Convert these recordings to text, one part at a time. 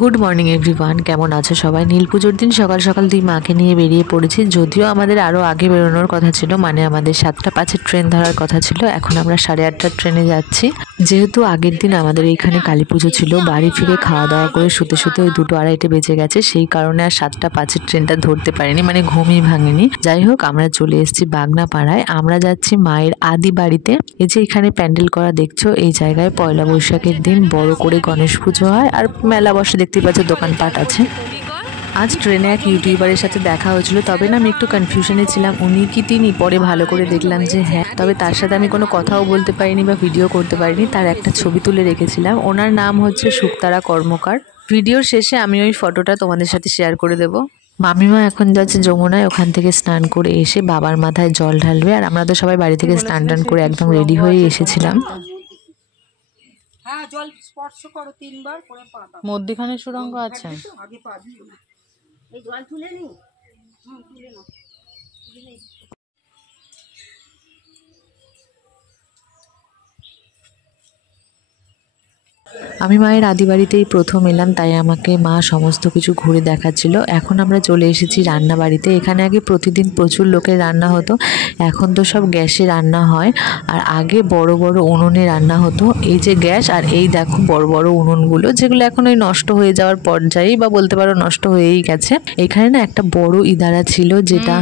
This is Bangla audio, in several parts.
গুড মর্নিং এভরিওয়ান, কেমন আছো সবাই? নীল পুজোর দিন সকাল সকাল দুই মাকে নিয়ে বেরিয়ে পড়েছি। যদিও আমাদের আরও আগে বেরোনোর কথা ছিল, মানে আমাদের 7টা 5-এর ট্রেন ধরার কথা ছিল। এখন আমরা 8:30টার ট্রেনে যাচ্ছি। যেহেতু আগের দিন আমাদের এইখানে কালী পুজো ছিল, বাড়ি ফিরে খাওয়া দাওয়া করে শুতে শুতে ওই 2-2:30 বেজে গেছে। সেই কারণে আর 7টা 5-এর ট্রেনটা ধরতে পারিনি, মানে ঘুমই ভাঙেনি। যাই হোক, আমরা চলে এসেছি বাগনা পাড়ায়। আমরা যাচ্ছি মায়ের আদি বাড়িতে। এই যে এখানে প্যান্ডেল করা দেখছো, এই জায়গায় পয়লা বৈশাখের দিন বড় করে গণেশ পুজো হয় আর মেলা বসে, দেখতে পাচ্ছ দোকানপাট আছে। আজ ট্রেনে এক ইউটিউবারের সাথে দেখা হয়েছিল, তবে না আমি একটু কনফিউশনে ছিলাম উনি কি তিনি। পরে ভালো করে দেখলাম যে হ্যাঁ, তবে তার সাথে আমি কোনো কথাও বলতে পারিনি বা ভিডিও করতে পারিনি। তার একটা ছবি তুলে রেখেছিলাম। ওনার নাম হচ্ছে শুক্তারা কর্মকার। ভিডিওর শেষে আমি ওই ফটোটা তোমাদের সাথে শেয়ার করে দেবো। মামিমা এখন যাচ্ছে যমুনায়, ওখান থেকে স্নান করে এসে বাবার মাথায় জল ঢালবে। আর আমরা তো সবাই বাড়ি থেকে স্নান টান করে একদম রেডি হয়ে এসেছিলাম। হ্যাঁ, জল স্পর্শ করো 3বার করে পা দাও। মধ্যখানে সুড়ঙ্গ আছে, আগে পা দিও না। এই জল তুলে নি, তুলে নাও। আমি মায়ের আদি বাড়িতেই প্রথম এলাম, তাই আমাকে মা সমস্ত কিছু ঘুরে দেখাচ্ছিল। এখন আমরা চলে এসেছি রান্না বাড়িতে। এখানে আগে প্রতিদিন প্রচুর লোকের রান্না হতো, এখন তো সব গ্যাসে রান্না হয়। আর আগে বড় বড় উনুনে রান্না হতো। এই যে গ্যাস, আর এই দেখো বড় বড় উনুনগুলো, যেগুলো এখন ওই নষ্ট হয়ে যাওয়ার পর্যায়েই, বা বলতে পারো নষ্ট হয়েই গেছে। এখানে না একটা বড় ইদারা ছিল, যেটা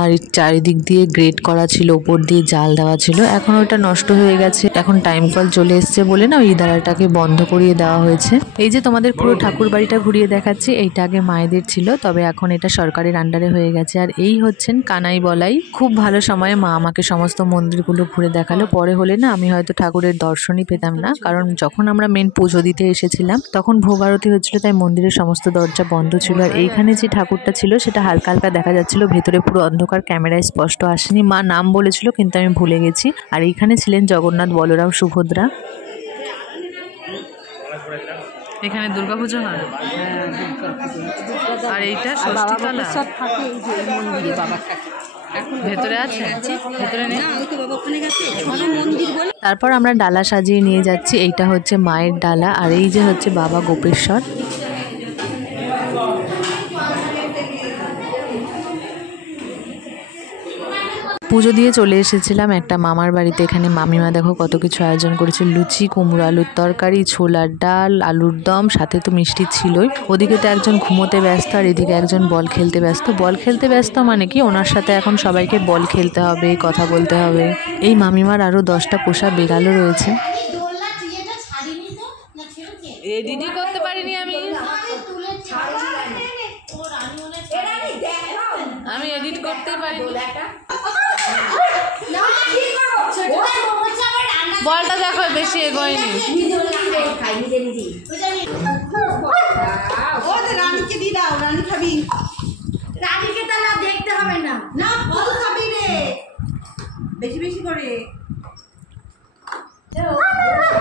আর চারিদিক দিয়ে গ্রেট করা ছিল, উপর দিয়ে জাল দেওয়া ছিল। এখন ওটা নষ্ট হয়ে গেছে। এখন টাইম কল চলে এসছে বলে না ওই ইদারাটাকে বন্ধ করিয়ে দেওয়া হয়েছে। এই যে তোমাদের পুরো ঠাকুর বাড়িটা ঘুরিয়ে দেখাচ্ছি। এইটা আগে মায়েদের ছিল, তবে এখন এটা সরকারের আন্ডারে হয়ে গেছে। আর এই হচ্ছেন কানাই বলাই। খুব ভালো সময়ে মা আমাকে সমস্ত মন্দিরগুলো ঘুরে দেখালো। পরে হলে না আমি হয়তো ঠাকুরের দর্শনই পেতাম না, কারণ যখন আমরা মেন পুজো দিতে এসেছিলাম তখন ভোগ আরতি হচ্ছিল, তাই মন্দিরের সমস্ত দরজা বন্ধ ছিল। আর এইখানে যে ঠাকুরটা ছিল সেটা হালকা হালকা দেখা যাচ্ছিল, ভেতরে পুরো অন্ধকার, ক্যামেরায় স্পষ্ট আসেনি। মা নাম বলেছিল কিন্তু আমি ভুলে গেছি। আর এইখানে ছিলেন জগন্নাথ, বলরাম, সুভদ্রা। এখানে দুর্গাপুজো হয়, আর এইটা ষষ্ঠীতলা ভেতরে আছে, ভেতরে নেই। তারপর আমরা ডালা সাজিয়ে নিয়ে যাচ্ছি। এইটা হচ্ছে মায়ের ডালা, আর এই যে হচ্ছে বাবা গোপেশ্বর। পুজো দিয়ে চলে এসেছিলাম একটা মামার বাড়িতে। এখানে মামিমা দেখো কত কিছু আয়োজন করেছে। লুচি, কুমড়ো আলুর তরকারি, ছোলার ডাল, আলুর দম, সাথে তো মিষ্টি ছিলই। ওদিকে তো একজন ঘুমোতে ব্যস্ত, আর এদিকে একজন বল খেলতে ব্যস্ত। বল খেলতে ব্যস্ত মানে কি, ওনার সাথে এখন সবাইকে বল খেলতে হবে, কথা বলতে হবে। এই মামিমার আরও 10টা পোষা বিড়ালও রয়েছে। এডিটই করতে পারিনি আমি এডিট করতে পারিনি। বলটা দেখো বেশি এগোয়নি। রানীকে দিয়ে দাও, রানী খাবি। রানীকে তা না দেখতে হবে না, না ফল খাবি রে, বেশি বেশি করে।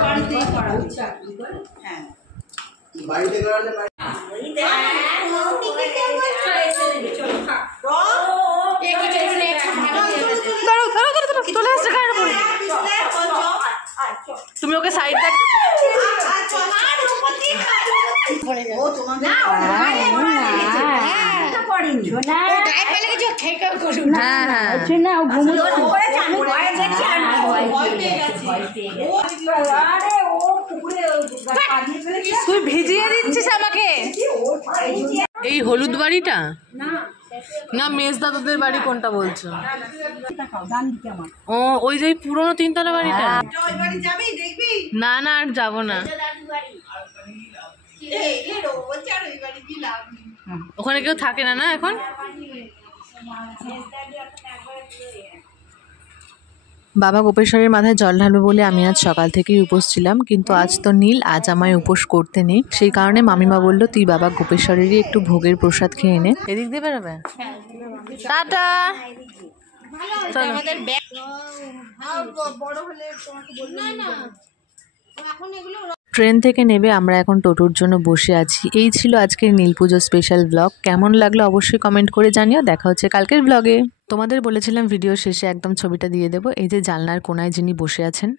বাড়িতেই করা হচ্ছে। হ্যাঁ, বাড়িতে করালে তুমি ওকে সাইড দেখ। তুই ভিজিয়ে দিচ্ছিস আমাকে। এই হলুদ বাড়িটা না মেজ দাদাদের বাড়ি কোনটা বলছো? ও ওই যে পুরোনো 3তলা বাড়িটা। না না আর যাবো না, ওখানে কেউ থাকে না না এখন। বাবা গোপেশ্বরের মাথায় জল ঢালবে বলে আমি আজ সকাল থেকেই উপোস ছিলাম, কিন্তু আজ তো নীল, আজ আমায় উপোস করতে নেই। সেই কারণে মামিমা বলল তুই বাবা গোপেশ্বরেরই একটু ভোগের প্রসাদ খেয়ে নে। এদিক দিয়ে বেরোবে। টাটা। ট্রেন থেকে নেবে আমরা এখন টোটোর জন্য বসে আছি। এই ছিল আজকের নীল পুজো স্পেশাল ব্লগ। কেমন লাগলো অবশ্যই কমেন্ট করে জানিও। দেখা হচ্ছে কালকের ব্লগে। তোমাদের বলেছিলাম ভিডিও শেষে একদম ছবিটা দিয়ে দেবো। এই যে জানলার কোনায় যিনি বসে আছেন,